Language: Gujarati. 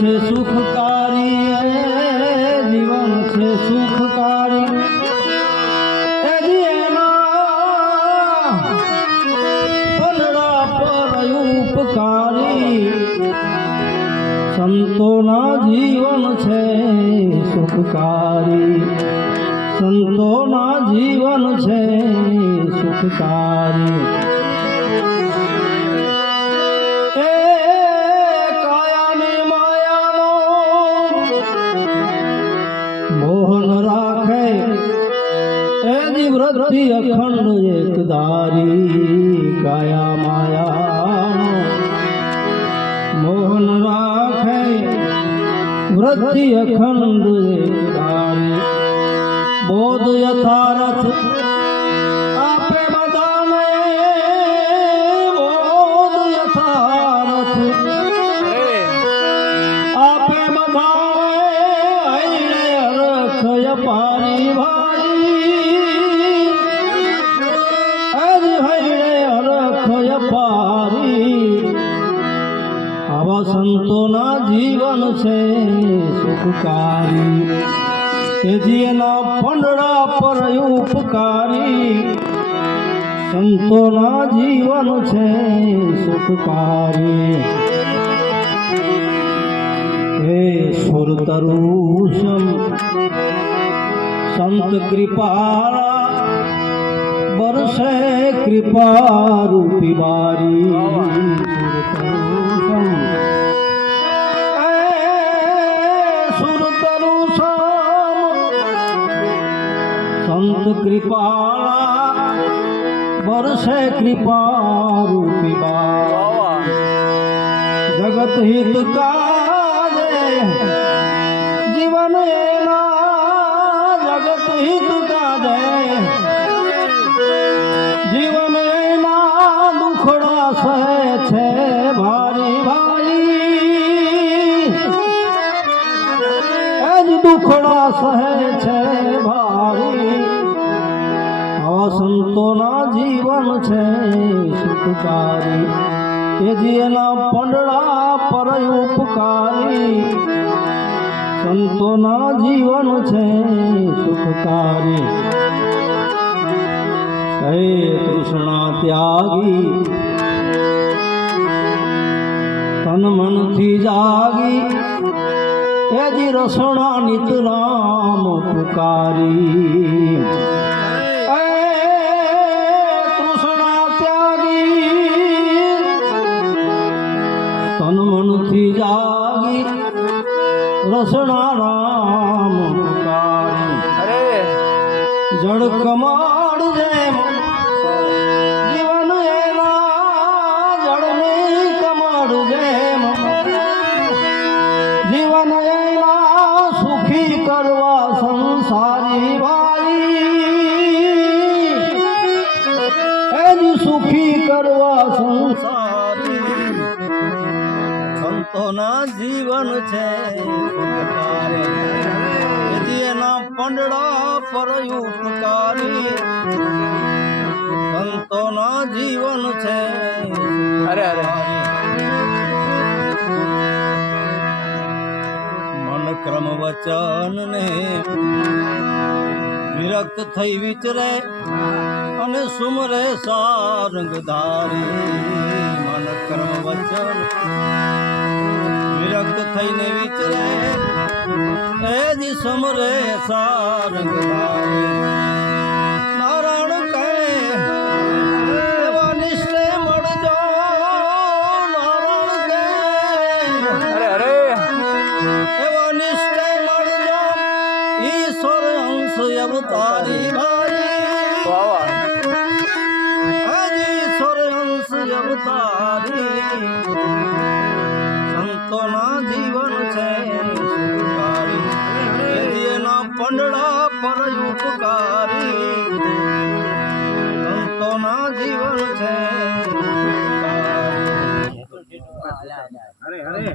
છે સુખકારી, જીવન છે સુખકારી, પલડા પર ઉપકારી, સંતોના જીવન છે સુખકારી, સંતોના જીવન છે સુખકારી. મોહન રાખે એની વૃત્તિ અખંડ એકધારી, કાયા માયા મોહન રાખે વૃત્તિ અખંડ એકધારી. બોધ યથાર્થ આપે બધાને, બોધ યથાર્થ આપે બધાને, પારી ભાઈ હૈડે અરખય પારી. આવા સંતોના જીવન છે સુખકારી, કે જેના પંડળા પર ઉપકારી, સંતોના જીવન છે સુખકારી. હે સુરતરુષમ સંત કૃપાળા, બરસે કૃપા રૂપી બારી. સંત કૃપાળા, બરસે કૃપા રૂપી બારી. જગત હિત કાજે જીવન હિત કાજે, જીવન એના દુખડા સહે છે ભારી ભાઈ, એ જ દુખડા સહે છે ભારી. આવા સંતોના જીવન છે સુખકારી, કે જેના પંડળા પર ઉપકારી, સંતોના જીવન છે સુખકારી. હે તૃષ્ણા ત્યાગી, તન મનથી જાગી, એ જી રસોણા નિત નામ પુકારી. તૃષ્ણા ત્યાગી, તન મનથી જાગી, રસણા રામ પુકારી. જળ કમાડ જેમ જીવન એના, જળની કમાડ જેમ જીવન એના, સુખી કરવા સંસારી ભાઈ, એ જ સુખી કરવા સંસારી. સંતોના જીવન છે એના પંડળા પર ઉપકારી, સંતોના જીવન છે. અરે અરે મન ક્રમ વચન ને વિરક્ત થઈ વિચરે, અને સુમરે સારંગધારી. મન ક્રમ વચન વિરક્ત થઈને વિચરે, એ જી સમરે સારંગધારી. નારાયણ કહે એવા નિષ્ઠે મળજો, નારાયણ કહે અરે એવા નિષ્ઠે મળજો, ઈશ્વર અંશ અવતારી ભાઈ. ઈશ્વર અંશ અવતારી. સંતોના જીવન છે સુખકારી, એના પંડળા પર ઉપકારી, સંતોના જીવન છે સુખકારી. હરે હરે